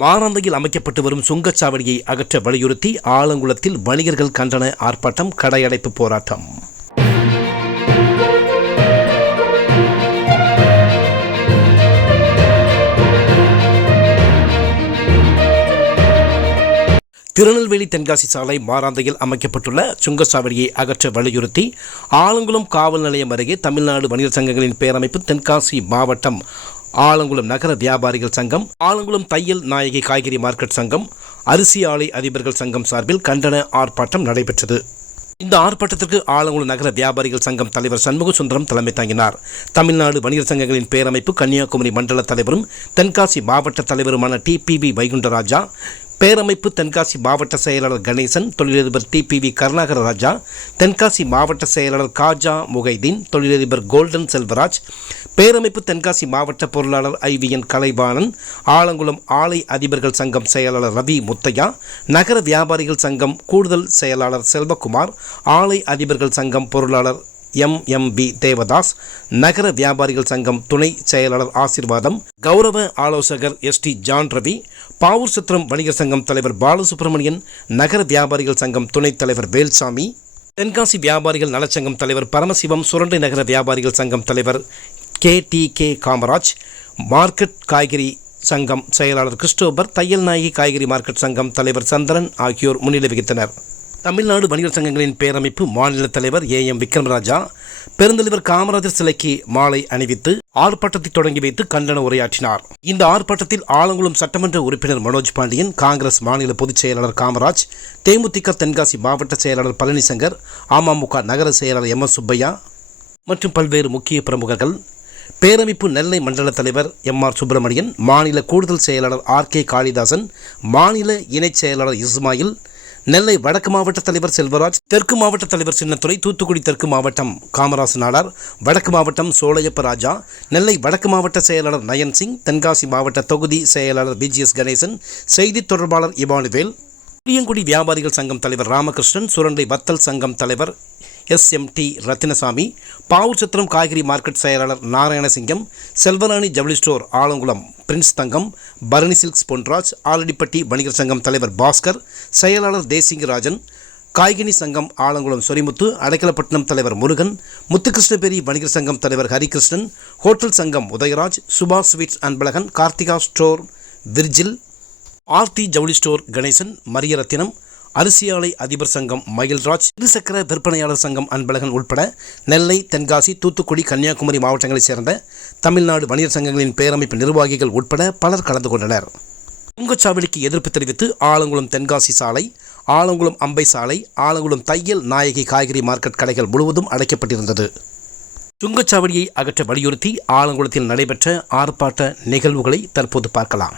மாரந்தையில் அமைக்கப்பட்டு வரும் சுங்கச்சாவடியை அகற்ற வலியுறுத்தி ஆலங்குளத்தில் வணிகர்கள் கண்டன ஆர்ப்பாட்டம் கடையடைப்பு போராட்டம். திருநெல்வேலி தென்காசி சாலை மாராந்தையில் அமைக்கப்பட்டுள்ள சுங்கச்சாவடியை அகற்ற வலியுறுத்தி ஆலங்குளம் காவல் நிலையம் அருகே தமிழ்நாடு வணிகர் சங்கங்களின் பேரமைப்பு தென்காசி மாவட்டம் ஆலங்குளம் நகர வியாபாரிகள் சங்கம் ஆலங்குளம் தையல் நாயகி காய்கறி மார்க்கெட் சங்கம் அரிசி ஆலை அதிபர்கள் சங்கம் சார்பில் கண்டன ஆர்ப்பாட்டம் நடைபெற்றது. இந்த ஆர்ப்பாட்டத்திற்கு ஆலங்குளம் நகர வியாபாரிகள் சங்கம் தலைவர் சண்முக சுந்தரம் தலைமை தாங்கினார். தமிழ்நாடு வணிகர் சங்கங்களின் பேரமைப்பு கன்னியாகுமரி மண்டல தலைவரும் தென்காசி மாவட்ட தலைவருமான டிபிவி வைகுண்டராஜா பேரமைப்பு தென்காசி மாவட்ட செயலாளர் கணேசன் தொழிலதிபர் டிபிவி கருணாகர ராஜா தென்காசி மாவட்ட செயலாளர் காஜா முகைதீன் தொழிலதிபர் கோல்டன் செல்வராஜ் பேரமைப்பு தென்காசி மாவட்ட பொருளாளர் ஐவிஎன் கலைவாணன் ஆலங்குளம் ஆலை அதிபர்கள் சங்கம் செயலாளர் ரவி முத்தையா நகர வியாபாரிகள் சங்கம் கூடுதல் செயலாளர் செல்வகுமார் ஆலை அதிபர்கள் சங்கம் பொருளாளர் எம்எம்பி தேவதாஸ் நகர வியாபாரிகள் சங்கம் துணை செயலாளர் ஆசிர்வாதம் கௌரவ ஆலோசகர் S T John Ravi Pavoor Chathiram வணிகர் சங்கம் தலைவர் பாலசுப்ரமணியன் நகர வியாபாரிகள் சங்கம் துணைத் தலைவர் வேல்சாமி தென்காசி வியாபாரிகள் நலச்சங்கம் தலைவர் பரமசிவம் சுரண்டை நகர வியாபாரிகள் சங்கம் தலைவர் K T K Kamaraj market காய்கறி சங்கம் செயலாளர் கிறிஸ்டோபர் தையல் நாயகி காய்கறி மார்க்கெட் சங்கம் தலைவர் சந்திரன் ஆகியோர் முன்னிலை வகித்தனர். தமிழ்நாடு வணிகர் சங்கங்களின் பேரமைப்பு மாநில தலைவர் ஏ எம் விக்ரமராஜா பெருந்தலைவர் காமராஜர் சிலைக்கு மாலை அணிவித்து ஆர்ப்பாட்டத்தை தொடங்கி வைத்து கண்டன உரையாற்றினார். இந்த ஆர்ப்பாட்டத்தில் ஆலங்குளம் சட்டமன்ற உறுப்பினர் மனோஜ் பாண்டியன் காங்கிரஸ் மாநில பொதுச் செயலாளர் காமராஜ் தேமுதிக தென்காசி மாவட்ட செயலாளர் பழனிசங்கர் அமமுக நகர செயலாளர் எம் எஸ் சுப்பையா மற்றும் பல்வேறு முக்கிய பிரமுகர்கள் பேரமைப்பு நெல்லை மண்டல தலைவர் எம் ஆர் சுப்பிரமணியன் மாநில கூடுதல் செயலாளர் ஆர் கே காளிதாசன் மாநில இணைச் செயலாளர் இஸ்மாயில் நெல்லை வடக்கு மாவட்ட தலைவர் செல்வராஜ் தெற்கு மாவட்ட தலைவர் சின்னத்துறை தூத்துக்குடி தெற்கு மாவட்டம் காமராசு நாடார் வடக்கு மாவட்டம் சோழையப்ப ராஜா நெல்லை வடக்கு மாவட்ட செயலாளர் நயன் சிங் தென்காசி மாவட்ட தொகுதி செயலாளர் பிஜிஎஸ் கணேசன் செய்தித் தொடர்பாளர் இமானுவேல் புளியங்குடி வியாபாரிகள் சங்கம் தலைவர் ராமகிருஷ்ணன் சுரண்டை வத்தல் சங்கம் தலைவர் S M T Rathinasamy Pavuchathiram காய்கறி மார்க்கெட் செயலாளர் நாராயணசிங்கம் செல்வராணி ஜவுளி store Alangulam Prince Thangam Bharani silks Ponraj Aladipatti வணிகர் சங்கம் தலைவர் பாஸ்கர் செயலாளர் தேசிங்கராஜன் காய்கனி சங்கம் ஆலங்குளம் சொரிமுத்து அடைக்கலப்பட்டினம் தலைவர் முருகன் முத்துகிருஷ்ணபேரி வணிகர் சங்கம் தலைவர் ஹரிகிருஷ்ணன் ஹோட்டல் சங்கம் Udayaraj Subash sweets Anbazhagan Karthika store Virgil Aarthi ஜவுளி ஸ்டோர் கணேசன் மரியரத்தினம் அரிசி ஆலை அதிபர் சங்கம் மயில்ராஜ் இருசக்கர விற்பனையாளர் சங்கம் அன்பழகன் உட்பட நெல்லை தென்காசி தூத்துக்குடி கன்னியாகுமரி மாவட்டங்களைச் சேர்ந்த தமிழ்நாடு வணிகர் சங்கங்களின் பேரமைப்பு நிர்வாகிகள் உட்பட பலர் கலந்து கொண்டனர். சுங்கச்சாவடிக்கு எதிர்ப்பு தெரிவித்து ஆலங்குளம் தென்காசி சாலை ஆலங்குளம் அம்பை சாலை ஆலங்குளம் தையல் நாயகி காய்கறி மார்க்கெட் கடைகள் முழுவதும் அடைக்கப்பட்டிருந்தது. சுங்கச்சாவடியை அகற்ற வலியுறுத்தி ஆலங்குளத்தில் நடைபெற்ற ஆர்ப்பாட்ட நிகழ்வுகளை தற்போது பார்க்கலாம்.